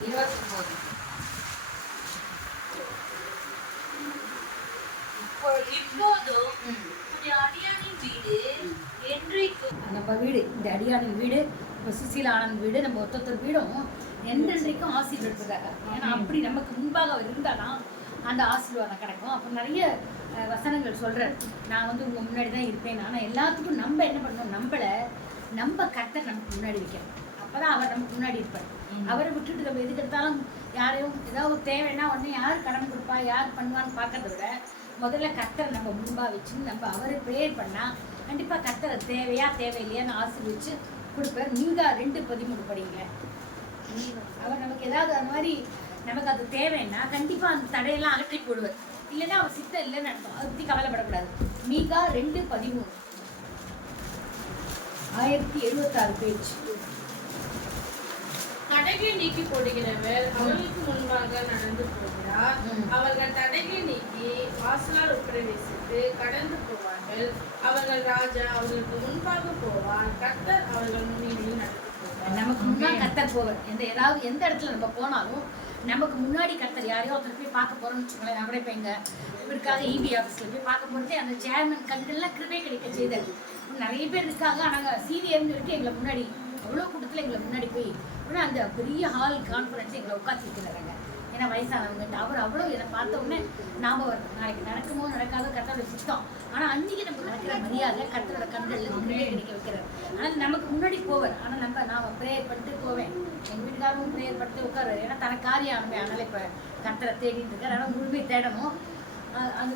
29 இப்போதும் அடியானின் வீடு என்றைக்கும் நம்ம வீடு, இந்த அடியானின் வீடு, இப்போ சுசீலா ஆனந்த் வீடு, நம்ம ஒருத்தர் வீடும் என்றென்றைக்கும் ஆசீர்வதிப்பதாக. ஏன்னா அப்படி நமக்கு முன்பாக அவர் இருந்தாலும் அந்த ஆசீர்வாதம் கிடைக்கும். அப்போ நிறைய வசனங்கள் சொல்கிறார், நான் வந்து உங்கள் முன்னாடி தான் இருப்பேன். ஆனால் எல்லாத்துக்கும் நம்ம என்ன பண்ணணும், நம்ம கர்த்தர் நமக்கு முன்னாடி வைக்கணும். அப்போ தான் அவர் நமக்கு முன்னாடி இருப்பார். அவரை விட்டுட்டு நம்ம எதுக்கு எடுத்தாலும் யாரையும் ஏதாவது தேவைன்னா உடனே யார் கடன் கொடுப்பா, யார் பண்ணுவான்னு பார்க்கறத விட முதல்ல கர்த்தரை நம்ம முன்பாக வச்சு நம்ம அவரை ப்ரேயர் பண்ணால் கண்டிப்பாக கர்த்தரை தேவையா தேவையில்லையான்னு ஆசீர்வதிச்சு கொடுப்பார். நீங்கள் 2:13 படிங்க. அவர் நமக்கு ஏதாவது அந்த மாதிரி நமக்கு அது தேவைன்னா கண்டிப்பாக அந்த தடையெல்லாம் அகற்றி போடுவார். இல்லைன்னா அவர் சித்தம் இல்லைன்னு அர்த்தம். அதை பற்றி கவலைப்படக்கூடாது. மீகா 2:13 1076 பேஜ். தடைகளை நீக்கி போடுகிறவர் அவர்களுக்கு முன்பாக நடந்து போகிறார். அவர்கள் தடைகளை நீக்கி வாசலால் உட்பிரவேசித்து கடந்து போவார்கள். அவர்கள் ராஜா அவர்களுக்கு முன்பாக போவார். கர்த்தர் அவர்கள் முன்னிலையில் நடந்து போவார். நமக்கு முன்னாடி கர்த்தர் போவார். எந்த இடத்துல நம்ம போனாலும் நமக்கு முன்னாடி கர்த்தர் யாரையோ ஒருத்தர் போய் பார்க்க போறோம்னு வச்சுக்கோங்களேன். நான் கூட இப்போ இவருக்காக இபி ஆஃபீஸில் போய் பார்க்க போகிறது அந்த சேர்மன் கண்கள்லாம் கிருபை கிடைக்க செய்தார். நிறைய பேர் இருக்காங்க. நாங்கள் சீனியர்னு சொல்லிட்டு எங்களை முன்னாடி அவ்வளோ கூட்டத்தில் எங்களை முன்னாடி போய் ஆனால் அந்த பெரிய ஹால் கான்ஃபரன்ஸ் எங்களை உட்காந்துருக்கிறாங்க. ஏன்னா வயசானவங்க அவர் அவ்வளோ என்னை பார்த்த உடனே நாம் நாளைக்கு நடக்குமோ நடக்காதோ கர்த்தரோட சுத்தம். ஆனால் அன்றைக்கி நமக்கு நடக்கிற மரியாதை கர்த்தரோட கண்களில் முன்னாடியே கிடைக்க வைக்கிறார். ஆனால் நமக்கு முன்னாடி போவார். ஆனால் நான் ப்ரேயர் பண்ணிட்டு போவேன். எங்கள் வீட்டுக்காரரும் ப்ரேயர் பண்ணிட்டு உட்காருவார். ஏன்னா தனக்கு காரியம் ஆனமே. அதனால் இப்போ கர்த்தரை தேடிட்டு இருக்கார். ஆனால் முழுமை தேடணும். அது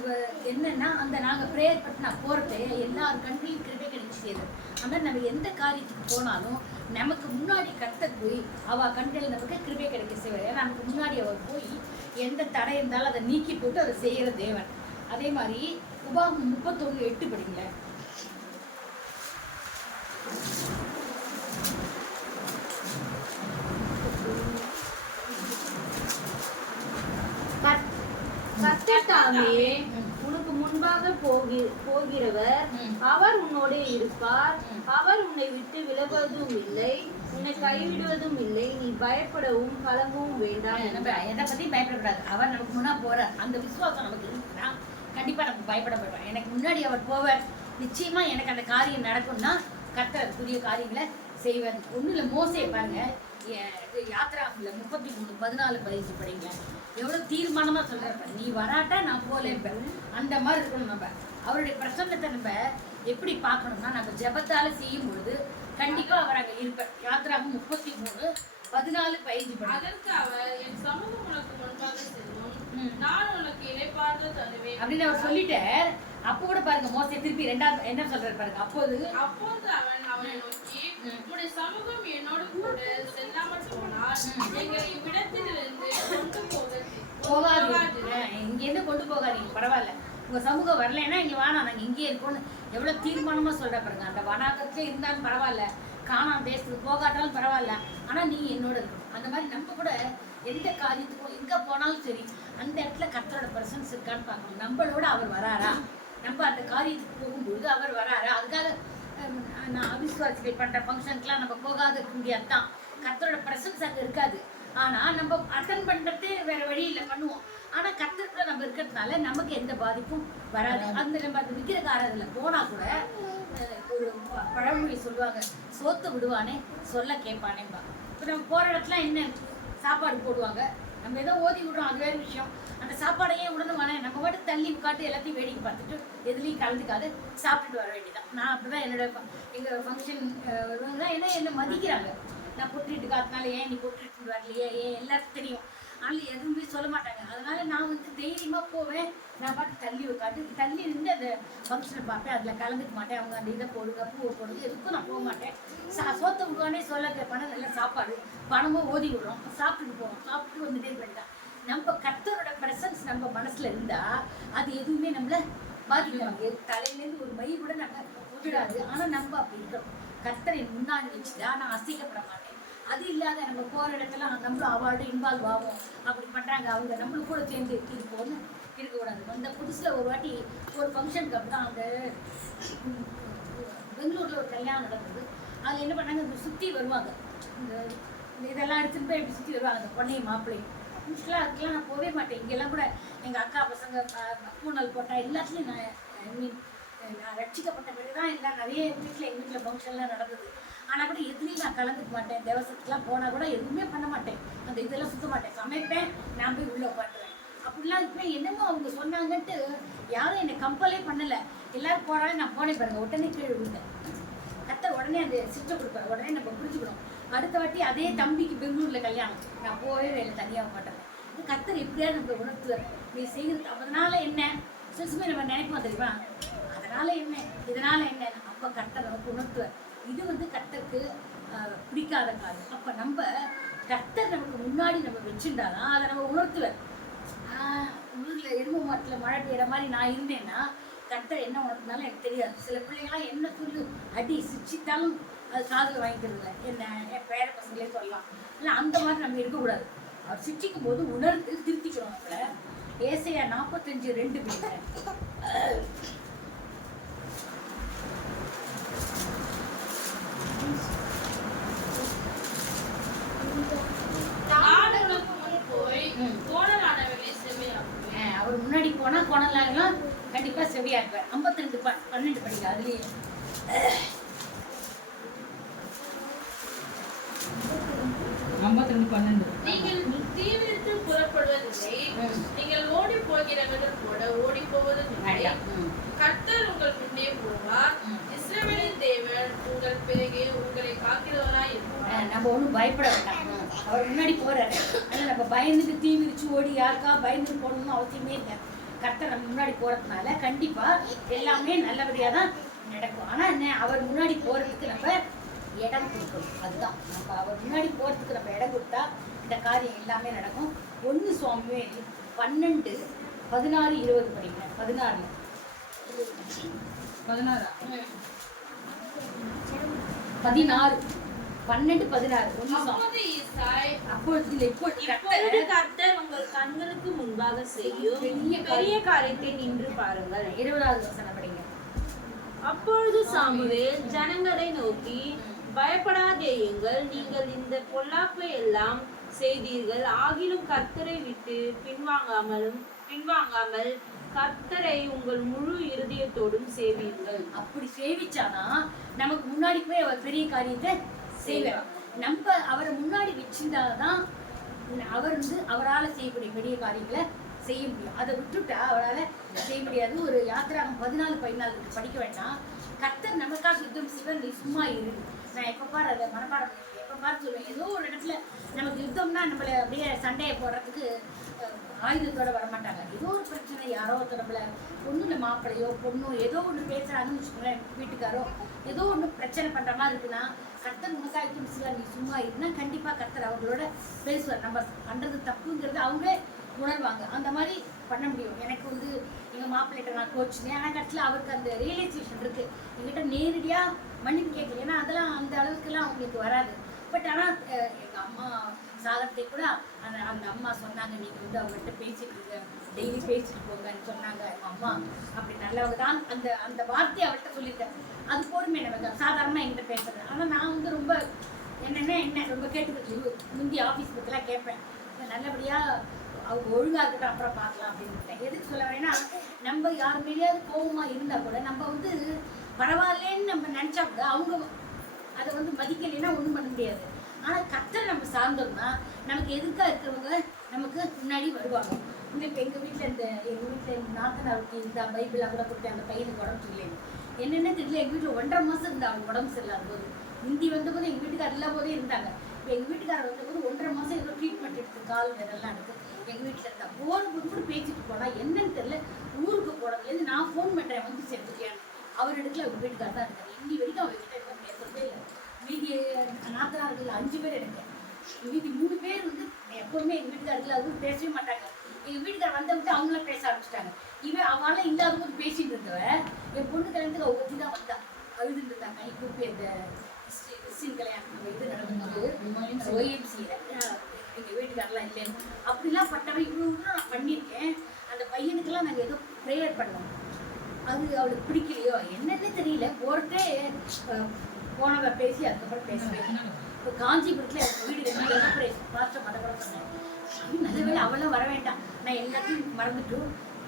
என்னன்னா அந்த நாங்கள் ப்ரேயர் பண்ணிட்டு நான் போகிறதே எல்லார் கண்களையும் கிருபை கிடைச்சி செய்யுது. ஆனால் நம்ம எந்த காரியத்துக்கு போனாலும் நமக்கு முன்னாடி கர்த்தர் போய் அவள் கண்களில் நமக்கு கிருபை கிடைக்க செய்வார். ஏன்னா நமக்கு முன்னாடி அவர் போய் எந்த தடை இருந்தாலும் அதை நீக்கி போட்டு அதை செய்கிற தேவன். அதே மாதிரி உபாகமம் 31:8 படிங்களேன். கர்த்தர் உனக்கு முன்பாக போகிறவர் அவர் உன்னோட இருப்பார். அவர் உன்னை விட்டு விலகுவதும் இல்லை, உன்னை கைவிடுவதும் இல்லை. நீ பயப்படவும் கலங்கவும் வேண்டாம். எதை பத்தி பயப்படக்கூடாது. அவர் நமக்கு முன்னா போறார். அந்த விசுவாசம் நமக்கு இருக்குன்னா கண்டிப்பா நமக்கு பயப்படப்படுறோம். எனக்கு முன்னாடி அவர் போவார். நிச்சயமா எனக்கு அந்த காரியம் நடக்கும்னா கர்த்தர் புதிய காரியங்களை செய்வார். ஒன்றும் இல்லை, மோசே பாருங்க, யாத்ராவில் 33:14-15 படிங்க. எவ்வளோ தீர்மானமாக சொல்கிறப்ப நீ வராட்டா நான் போலேப்பேன். அந்த மாதிரி இருக்கணும். நம்ம அவருடைய பிரசன்னத்தை நம்ம எப்படி பார்க்கணும்னா நம்ம ஜெபத்தால் செய்யும் பொழுது கண்டிப்பாக அவர் அங்கே இருப்பார். யாத்ராவும் 33:14-15 அதற்கு அவர் என் சமூகம் உனக்கு முன்பாக செல்லும், நான் உனக்கு இளைப்பாறுதல் தருவேன் அப்படின்னு அவர் சொல்லிட்டார். அப்போ கூட பாருங்க மோசே திருப்பி 2வது என்ன சொல்றாரு பாருங்க. அப்போது அவன் அவனை நோக்கி, உன்னுடைய சமூகம் என்னோடு கூட செல்லாமல் போனால் எங்களை இவ்விடத்திலிருந்து கொண்டு போகாது. இங்கேருந்து கொண்டு போகாதீங்க, பரவாயில்ல. உங்க சமூகம் வரலைன்னா இங்க வேணாம், நாங்கள் இங்கே இருக்கோம்னு எவ்வளவு தீர்மானமா சொல்ற பாருங்க. அந்த வனாகத்துல இருந்தாலும் பரவாயில்ல, காணாம தேசத்துக்கு போகாட்டாலும் பரவாயில்ல, ஆனா நீ என்னோட இருக்கணும். அந்த மாதிரி நம்ம கூட எந்த காரியத்துக்கும் எங்க போனாலும் சரி அந்த இடத்துல கர்த்தரோட பிரசன்ஸ் இருக்கான்னு பார்க்கணும். நம்மளோட அவர் வராரா, நம்ம அந்த காரியத்துக்கு போகும்பொழுது அவர் வராரா. அதுக்காக நான் அவிசுவாசிகள் பண்ற ஃபங்க்ஷனுக்குலாம் நம்ம போகாத இருக்க முடியாது தான். கர்த்தரோட பிரசன்ஸ் அங்கே இருக்காது. ஆனால் நம்ம அட்டன் பண்ணுறதே வேற வழி இல்லை, பண்ணுவோம். ஆனால் கர்த்தருக்குள்ள நம்ம இருக்கிறதுனால நமக்கு எந்த பாதிப்பும் வராது. அந்த நம்ம அந்த விக்கிரகாரத்தில் போனால் கூட ஒரு பழமொழி சொல்லுவாங்க, சோத்து விடுவானே சொல்ல கேட்பானேம்பா. இப்போ நம்ம போகிற இடத்துல என்ன சாப்பாடு போடுவாங்க, நம்ம ஏதோ ஓதி விடுறோம், அது வேறு விஷயம். அந்த சாப்பாடையே உடனுவானே நம்ம மட்டும் தள்ளி உட்காந்து எல்லாத்தையும் வேடிக்கை பார்த்துட்டு எதுலேயும் கலந்துக்காது சாப்பிட்டுட்டு வர வேண்டியதான். நான் அப்படி தான் எங்கள் ஃபங்க்ஷன் வருவாங்க. ஏன்னா என்னை மதிக்கிறாங்க. நான் பொட்டிட்டு காத்தினால ஏன் நீ பொட்டிட்டு வரலையே, ஏன் எல்லாருக்கும் தெரியும். ஆனால் எதுவுமே சொல்ல மாட்டாங்க. அதனால நான் தைரியமாக போவேன். நான் பாட்டு தள்ளி நின்று அந்த ஃபங்க்ஷனை பார்ப்பேன். அதில் கலந்துக்க மாட்டேன். அவங்க அந்த இதை போடுங்க, பூவை போடுங்க, எதுக்கும் நான் போக மாட்டேன். சோத்த விடுவானே சொல்ல கேட்பானே, நல்ல சாப்பாடு பணமும் ஓதி விடுறோம், சாப்பிட்டுட்டு போவோம், சாப்பிட்டு வந்துட்டே இருப்பேன். நம்ம கர்த்தரோட பிரசன்ஸ் நம்ம மனசுல இருந்தா அது எதுவுமே நம்மள பாதிக்காது. தலையிலேருந்து ஒரு மை கூட நம்ம விடாது. ஆனா நம்ம அப்படி இருக்கிறோம். கர்த்தரை முன்னாடி வச்சுட்டா நான் அசைக்கப்பட மாட்டேன். அது இல்லாத நம்ம போற இடத்துல நம்மளும் அவார்டு இன்வால்வ் ஆகும். அப்படி பண்றாங்க அவங்க, நம்மளும் கூட சேர்ந்து இருப்போம்னு இருக்கக்கூடாது. அந்த புதுசுல ஒரு வாட்டி ஒரு ஃபங்க்ஷனுக்கு அப்படிதான் அந்த பெங்களூர்ல ஒரு கல்யாணம் நடந்தது. அதில் என்ன பண்ணாங்க, சுற்றி வருவாங்க இந்த இதெல்லாம் எடுத்துட்டு போய் இப்படி சுற்றி வருவாங்க அந்த பொண்ணையும் மாப்பிள்ளையும். யூஸ்வலாக அதுக்கெல்லாம் நான் போகவே மாட்டேன். இங்கெல்லாம் கூட எங்கள் அக்கா பசங்க பூனல் போட்டால் எல்லாத்துலேயும் நான் ரட்சிக்கப்பட்ட பிறகு தான் எல்லாம் நிறைய வீட்டில் எங்கள் வீட்டில் ஃபங்க்ஷன்லாம் நடந்தது. ஆனால் கூட எதுலேயும் நான் கலந்துக்க மாட்டேன். தேவசத்துக்குலாம் போனால் கூட எதுவுமே பண்ண மாட்டேன். அந்த இதெல்லாம் சுத்த மாட்டேன். சமைப்பேன், நான் போய் உள்ளே உட்காந்துருவேன். அப்படிலாம் இப்போ என்னமோ அவங்க சொன்னாங்கன்ட்டு யாரும் என்னை கம்பலே பண்ணலை. எல்லோரும் போனாலும் நான் போனே பாருங்கள், உடனே கீழே விழுந்தேன். கர்த்தர் உடனே அந்த சிஸ்டம் கொடுப்பாரு. உடனே நம்ம புரிஞ்சுக்கணும். அடுத்த வாட்டி அதே தம்பிக்கு பெங்களூரில் கல்யாணம், நான் போகவே வேலை தனியாக மாட்டேன். இது கர்த்தர் எப்படியாவது நம்ம உணர்த்துவார். நீ செய்கிறது அதனால என்ன சிசுமே நம்ம நினைப்போம் தெரியுமா, அதனால என்ன இதனால் என்ன, அப்போ கர்த்தர் நமக்கு உணர்த்துவார். இது வந்து கர்த்தருக்கு பிடிக்காத காரியம். அப்போ நம்ம கர்த்தர் நமக்கு முன்னாடி நம்ம வச்சுருந்தாதான் அதை நம்ம உணர்த்துவார். ஊரில் எருமை மாட்டில் மழை பெய்கிற மாதிரி நான் இருந்தேன்னா கர்த்தர் என்ன உணர்த்தினாலும் எனக்கு தெரியாது. சில பிள்ளைங்களாம் என்ன சொல்லு அடி சிரிச்சிட்டாலும் அது காதில் வாங்கிக்கிறது இல்லை. என்ன என் பேர பசங்களே சொல்லலாம். இல்லை அந்த மாதிரி நம்ம இருக்கக்கூடாது. அவர் சிரிச்சிக்கும் போது உணர்ந்து திருத்திக்கணும். நம்மள ஏசையா 45:2 பேசுகிறேன். அவர் முன்னாடி போனால் கோணலாகலாம் கண்டிப்பாக செவியாக இருப்பார். 52:12 படிக்க அதுலேயே 52:12 நீங்கள் தீவிரத்து புறப்படுவதில்லை, நீங்கள் ஓடி போகிறவர்கள் கூட ஓடி போவதில்லை. கர்த்தர் உங்கள் முன்னே போவார். இஸ்ரவேலின் தேவன் உங்கள் பிறகே உங்களை காக்கிறவராய் இருப்பார். நம்ம ஒன்றும் பயப்பட வேண்டாம். அவர் முன்னாடி போறாரு. ஆனால் நம்ம பயந்துட்டு தீ விரிச்சு ஓடி யாருக்கா பயந்துட்டு போகணும்னு அவசியமே இல்லை. கர்த்தர் நம்ம முன்னாடி போறதுனால கண்டிப்பா எல்லாமே நல்லபடியாக தான் நடக்கும். ஆனால் என்ன, அவர் முன்னாடி போறதுக்கு நம்ம இடம் கொடுக்கணும். அதுதான் நம்ம அவர் முன்னாடி போறதுக்கு நம்ம இடம் கொடுத்தா இந்த காரியம் எல்லாமே நடக்கும். 1 சாமுவேல் 12:16-20 படிக்கிறேன். 16 கர்த்தர் உங்கள் கண்களுக்கு முன்பாக செய்யும் பெரிய காரியத்தை நின்று பாருங்கள். 20வது வசனம் படிங்க. அப்பொழுது சாமுவேல் ஜனங்களை நோக்கி, பயப்படாதேயுங்கள், நீங்கள் இந்த பொல்லாப்பை எல்லாம் செய்தீர்கள். ஆகிலும் கர்த்தரை விட்டு பின்வாங்காமல் கர்த்தரை உங்கள் முழு இருதயத்தோடும் சேவியுங்கள். அப்படி சேவிச்சாதான் நமக்கு முன்னாடி போய் அவர் பெரிய காரியத்தை செய்வார். நம்ம அவரை முன்னாடி வச்சிருந்தாதான் அவர் வந்து அவரால் செய்யக்கூடிய பெரிய காரியங்களை செய்ய முடியும். அதை விட்டுட்டா அவரால் செய்ய முடியாது. ஒரு யாத்திராகம் 14:14 படிக்க வேண்டாம். கர்த்தர் நமக்காக யுத்தம் செய்ய, நீ சும்மா இரு. நான் எப்போ பாரு அதை மனப்பாடம் எப்போ பார்த்து சொல்லுவேன். ஏதோ ஒரு இடத்துல நமக்கு யுத்தம்னா நம்மளை அப்படியே சண்டையை போடுறதுக்கு ஆயுதத்தோட வரமாட்டாங்க. ஏதோ ஒரு பிரச்சனை, யாரோ நம்மள ஒன்றும் இல்லை, மாப்பிள்ளையோ பொண்ணோ ஏதோ ஒன்று பேசுகிறாங்கன்னு வச்சுக்கோங்களேன், வீட்டுக்காரோ ஏதோ ஒன்று பிரச்சனை பண்ணுற மாதிரி இருக்குன்னா கர்த்தர் உனக்காக யுத்தம் செய்வார், நீ சும்மா இருந்தா கண்டிப்பாக கர்த்தர் அவங்களோட பேசுவார். நம்ம பண்ணுறது தப்புங்கிறது அவங்களே உணர்வாங்க. அந்த மாதிரி பண்ண முடியும். எனக்கு வந்து எங்கள் மாப்பிள்ளைகிட்ட நான் கோச்சினேன். ஆனால் கட்சியில் அவருக்கு அந்த ரியலைசேஷன் இருக்குது. எங்கிட்ட நேரடியாக மன்னிப்பு கேட்கல. ஏன்னா அதெல்லாம் அந்த அளவுக்குலாம் அவங்களுக்கு வராது. பட் ஆனால் எங்கள் அம்மா சாகரத்தை கூட அந்த அம்மா சொன்னாங்க, நீங்கள் வந்து அவங்கள்ட்ட பேசிட்டு இருக்க, டெய்லி பேசிட்டு போங்கன்னு சொன்னாங்க. அம்மா அப்படி நல்லவங்க தான். அந்த அந்த வார்த்தையை அவர்கிட்ட சொல்லியிருக்கேன். அது போதுமே நமக்கு சாதாரணமாக என்கிட்ட பேசுறது. ஆனால் நான் வந்து ரொம்ப என்ன ரொம்ப கேட்டுக்கிட்டு முந்தி ஆஃபீஸ் பற்றிலாம் கேட்பேன். நல்லபடியாக அவங்க ஒழுங்காக இருக்கட்டும், அப்புறம் பார்க்கலாம் அப்படின்னு. எதுக்கு சொல்ல வரேன்னா, நம்ம யார் மேலேயாவது கோபமாக இருந்தால் கூட நம்ம வந்து பரவாயில்லன்னு நம்ம நினச்சா கூட அவங்க அதை வந்து மதிக்கலைன்னா ஒன்றும் பண்ண முடியாது. ஆனால் கர்த்தரை நம்ம சார்ந்தோம்னா நமக்கு எதுக்காக இருக்கிறவங்க நமக்கு முன்னாடி வருவாங்க. இப்போ எங்கள் வீட்டில் எங்கள் வீட்டில் நாத்தனாருக்கு இந்த பைபிளாக கூட கொடுத்து அந்த பையனுக்கு உடம்பு சரியில்லைன்னு என்னென்ன தெரியல. எங்கள் வீட்டில் 1.5 மாதம் இருந்தால் அவங்க உடம்பு சரியில்லாத போது, முந்தி வந்தபோது எங்கள் வீட்டுக்காரர் எல்லா போதே இருந்தாங்க. இப்போ எங்கள் வீட்டுக்காரர் வந்தபோது 1.5 மாதம் ஏதோ ட்ரீட்மெண்ட் எடுத்து கால் இதெல்லாம் எடுத்து எங்கள் வீட்டில் இருந்தால் போகும்போது கூட பேசிட்டு போனால் என்னன்னு தெரியல. ஊருக்கு போனதுலேருந்து நான் ஃபோன் பண்ணுறேன் வந்து சேர்த்துக்கேன். அவர் இடத்துல அவங்க வீட்டுக்காரர் தான் இருக்காரு. இன்னி வரைக்கும் அவர்கிட்ட இருக்க பேசுறதே இல்லை. மீதி நாத்தனார்கள் 5 பேர் இருக்கேன். மீதி 3 பேர் வந்து எப்போவுமே எங்கள் வீட்டுக்காரர்கள் அதுவும் பேசவே மாட்டாங்க. எங்கள் வீட்டுக்காரர் வந்த விட்டு அவங்களாம் பேச ஆரம்பிச்சிட்டாங்க. அவெல்லாம் இல்லாத போது பேசிட்டு இருந்தவ என் பொண்ணு கல்யாணத்துக்கு அவ ஒத்தி தான் வந்தா, அழுதுட்டு இருந்தாங்க. இப்போ இந்த கிறிஸ்டின் கல்யாணம் இது நடக்கும்போது OMCல எங்கள் வீட்டுக்காரெலாம் இல்லைன்னு அப்படிலாம் பட்டவன் இவ்வளோ நான் பண்ணியிருக்கேன். அந்த பையனுக்கெல்லாம் நாங்கள் ஏதோ ப்ரேயர் பண்ணோம். அது அவளுக்கு பிடிக்கலையோ என்னன்னே தெரியல. போகிறதே போனவ பேசி அதுக்கப்புறம் பேசுவேன். இப்போ காஞ்சிபுரத்தில் எனக்கு வீடு பாஸ்டர் மத கூட சொன்னேன். நல்ல வேலை அவளும் வர வேண்டாம், நான் எல்லாத்தையும் மறந்துட்டு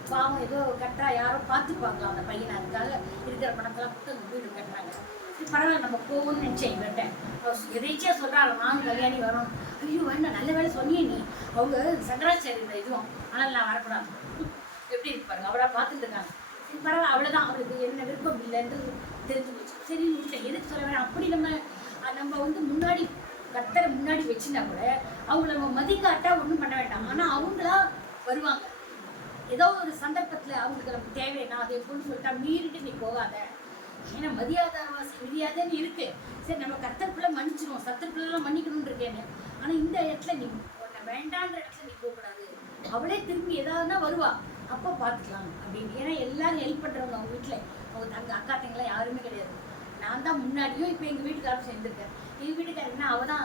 பாவம் ஏதோ கட்டுறா, யாரோ பார்த்துப்பாங்களா அந்த பையனை, அதுக்காக இருக்கிற பணத்தெல்லாம் கொடுத்து அந்த வீடு கட்டுறாங்க. பரவாயில்ல நம்ம போகணும்னு நினச்சேன். இவர்கிட்ட எதேச்சியா சொல்கிறாள் நானும் கல்யாணி வரோம். ஐயோ வேண்டாம், நல்ல வேலை சொன்னியே நீ, அவங்க சங்கராச்சாரிய இதுவும், ஆனால் நான் வரக்கூடாது. எப்படி இருப்பாருங்க அவளை பார்த்துட்டு இருக்காங்க. பரவாயில்ல அவ்வளோதான், அவளுக்கு என்ன விருப்பம் இல்லைன்றது தெரிஞ்சு போச்சு. சரி விட்டேன், எதுக்கு சொல்ல வேணாம். அப்படி நம்ம வந்து முன்னாடி கத்தரை முன்னாடி வச்சுனா கூட அவங்கள நம்ம மதிக்காட்டா ஒன்றும் பண்ண வேண்டாம். ஆனால் அவங்களா வருவாங்க. ஏதோ ஒரு சந்தர்ப்பத்தில் அவங்களுக்கு நமக்கு தேவைன்னா அதை எப்படின்னு சொல்லிட்டா மீறிட்டு நீ போகாத. ஏன்னா மதியாதாரவாசி மிதியாதேன்னு இருக்கு. சரி நம்ம கத்தருக்குள்ளே மன்னிச்சிடுவோம், சத்தருக்குள்ளெல்லாம் மன்னிக்கணும்னு இருக்கேன்னு. ஆனால் இந்த இடத்துல நீ உன்னை வேண்டான்ற இடத்துல நீ போகக்கூடாது. அவளே திரும்பி ஏதாவதுனா வருவா, அப்போ பார்த்துக்கலாம் அப்படின்னு. ஏன்னா எல்லாரும் ஹெல்ப் பண்ணுறவங்க அவங்க வீட்டில், அவங்க தங்க அக்கா தங்கெல்லாம் யாருமே கிடையாது. நான் தான் முன்னாடியும் இப்போ எங்கள் வீட்டுக்காரரும் சேர்ந்துருக்கேன். எங்கள் வீட்டுக்காரங்கன்னா அவள் தான்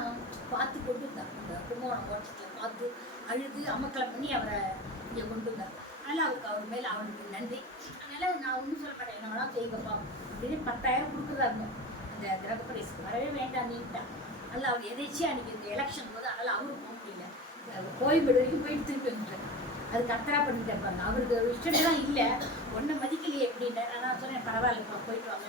பார்த்து கொண்டு வந்தார். அந்த கும்பகோணம் ஓட்டத்தில் பார்த்து அழுது அமக்கலை பண்ணி அவரை இங்கே கொண்டு வந்தார். அதனால் அவருக்கு அவர் மேலே அவனுக்கு நன்றி. அதனால் நான் ஒன்றும் சொல்ல மாட்டேன், என்னவெல்லாம் செய்யப்பா அப்படின்னு 10,000 கொடுக்குறதா இருந்தோம் அந்த கிரகப்பிரவேசத்துக்கு. வரவே வேண்டாம் நீட்டான். அதில் அவர் எதேச்சியாக அன்றைக்கி இந்த எலெக்ஷன் போது அதனால் அவரும் போக முடியல. கோயம்பேடு வரைக்கும் போயிட்டு திருப்பி வந்துட்டார். அது கத்தரா பண்ணிட்டு இருப்பாங்க. அவருக்கு இஷ்டம்லாம் இல்லை, ஒன்றை மதிக்கலையே எப்படின்னு. நான் சொன்னேன் பரவாயில்லப்பா போயிட்டு வாங்க.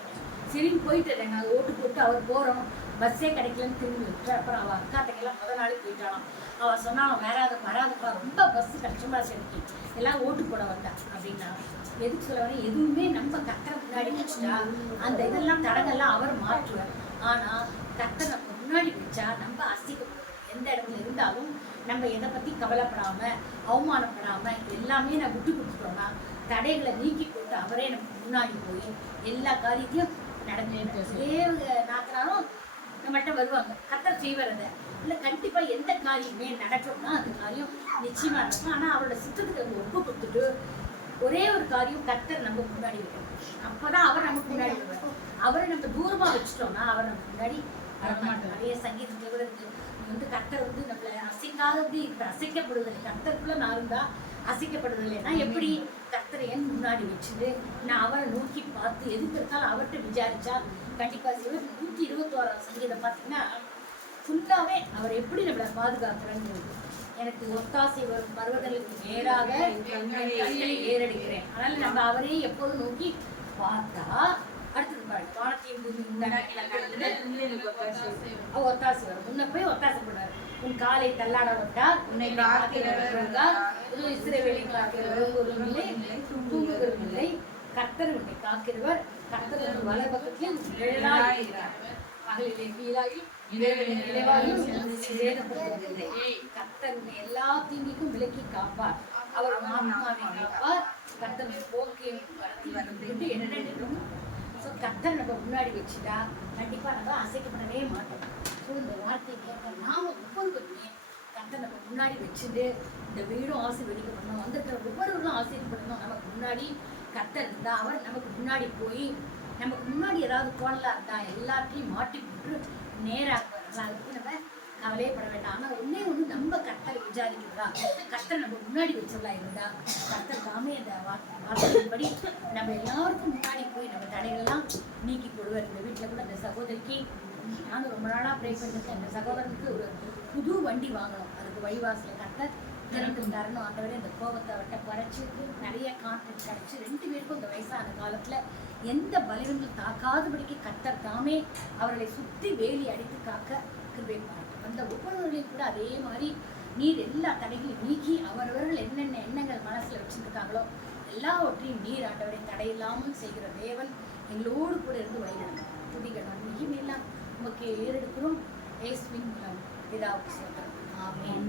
சரின்னு போயிட்டு நாங்கள் ஓட்டு போட்டு அவர் போகிறோம், பஸ்ஸே கிடைக்கலன்னு திரும்பி விட்டு. அப்புறம் அவள் அக்கா தங்கெல்லாம் முதல் நாள் போயிட்டாலும் அவள் சொன்னாலும் வராதப்பா ரொம்ப பஸ்ஸு கஷ்டமாக செலுத்தி எல்லாம் ஓட்டு போட வந்தா அப்படின்னா. எதுக்கு சொல்ல வரேன், எதுவுமே நம்ம கத்தரை முன்னாடி வச்சுட்டா அந்த இதெல்லாம் தடங்கள்லாம் அவர் மாற்றுவார். ஆனால் கத்தரை நம்ம முன்னாடி வச்சா நம்ம அசிக்கப்படுவோம். எந்த இடத்துல இருந்தாலும் நம்ம எதை பற்றி கவலைப்படாமல் அவமானப்படாமல் எல்லாமே நான் விட்டு கொடுத்துட்டோம்னா தடைகளை நீக்கி போட்டு அவரே நமக்கு முன்னாடி போய் எல்லா காரியத்தையும் நடந்து நாத்தினாலும் நம்மகிட்ட வருவாங்க. கத்தர் செய்வதை இல்லை கண்டிப்பாக எந்த காரியமே நடக்கணும்னா அந்த காரியம் நிச்சயமாக இருக்கும். ஆனால் அவரோட சித்தத்துக்கு அவங்க ஒப்பு கொடுத்துட்டு ஒரே ஒரு காரியம் கத்தர் நம்ம முன்னாடி வைக்கணும். அப்போ தான் அவர் நமக்கு முன்னாடி வருவார். அவரை நம்ம தூரமாக வச்சுட்டோம்னா அவர் நமக்கு முன்னாடி வரமாட்டோம். நிறைய சங்கீதத்தில் கூட இருக்குது, வந்து கத்தர் வந்து நம்மளை அசைக்காதபடி இப்போ அசைக்கப்படுவதில்லை. கத்தருக்குள்ளே நான் இருந்தால் அசைக்கப்படுவதில்லைன்னா எப்படி கத்தரை என் முன்னாடி வச்சுட்டு நான் அவரை நோக்கி பார்த்து எதுக்கு இருந்தாலும் அவர்கிட்ட விசாரிச்சா கண்டிப்பாக 121 சங்கீதம் பார்த்தீங்கன்னா ஃபுல்லாகவே அவர் எப்படி நம்மளை பாதுகாக்கிறான்னு. எனக்கு ஒத்தாசை வரும் பருவதலுக்கு நேராக கண்களை ஏறடிக்கிறேன். அதனால் நம்ம அவரே எப்போதும் நோக்கி பார்த்தா அடுத்தது பாரு வானத்தையும் பூமி ஒத்தாசை வரும். உன்னை போய் ஒத்தாசை பண்ணாரு. உன் காலை தள்ளாட விட்டார், உன்னை இஸ்ரவேலை காக்கிறவர் ஒருவரும் இல்லை, தூங்குகிறவரும் இல்லை. கர்த்தர் உன்னை காக்கிறவர், கர்த்தர் ஒரு வலது பக்கத்தில் நிழலாயிருக்கிறார். மகளிலே வீழாயும் கர்த்தர் எல்லா தீங்கிக்கும் விலக்கி காப்பார். அவர் ஆத்மாவை காப்பார். கர்த்தர் போக்கையும் என்ன கர்த்தர் நம்ம முன்னாடி வச்சுட்டா கண்டிப்பாக நம்ம அசைக்கப்படவே மாட்டோம். ஸோ இந்த வார்த்தையை கேட்க நாம் ஒவ்வொருவருமே கர்த்தர் நம்ம முன்னாடி வச்சுட்டு இந்த வீடும் ஆசீர்வதிக்கப்படணும், வந்திருக்கிற ஒவ்வொருவரும் ஆசீர்வதிக்கப்படணும். நமக்கு முன்னாடி கர்த்தர் இருந்தால் அவர் நமக்கு முன்னாடி போய் நமக்கு முன்னாடி ஏதாவது கோணலாக இருந்தால் எல்லாத்தையும் மாட்டி போட்டு நேராக்குவார். அதுக்கு நம்ம கவலையப்பட வேண்டாம். ஆனால் ஒன்று நம்ம கர்த்தரை விசாரிக்கிறதா, கர்த்தர் நம்ம முன்னாடி வச்சவளா இருந்தா கர்த்தர் தாமே அந்த வார்த்தையின்படி நம்ம எல்லாருக்கும் முன்னாடி போய் நம்ம தடைகள்லாம் நீக்கி போடுவார். இந்த வீட்டில் கூட அந்த சகோதரிக்கு நானும் ரொம்ப நாளாக ப்ரே பண்ணிருக்கேன். அந்த சகோதரனுக்கு ஒரு புது வண்டி வாங்கணும், அதுக்கு வழிவாசலை கர்த்தர் திறந்து தரணும். ஆண்டவரே அந்த கோபத்தை அவட்ட குறைச்சி நிறைய கான்ட்ராக்ட் கிடச்சி 2 பேருக்கும் இந்த வயசான காலத்தில் எந்த பலவீனங்களும் தாக்காதபடிக்கு கர்த்தர் தாமே அவர்களை சுற்றி வேலி அடித்து காக்க கிருபை பாராட்டும். அந்த ஒவ்வொருவர்களையும் கூட அதே மாதிரி நீர் எல்லா தடைகளையும் நீக்கி அவரவர்கள் என்னென்ன எண்ணங்கள் மனசில் வச்சுருக்காங்களோ எல்லாவற்றையும் நீர் ஆண்டவரை தடையில்லாமல் செய்கிற தேவன் எங்களோடு கூட இருந்து வழிநடத்தும். துதிக்கணும் மிகுமையெல்லாம் உமக்கு ஏறெடுக்கிறோம். இயேசுவின் மூலம் பிதாவுக்கு சொல்கிறோம். ஆமென்.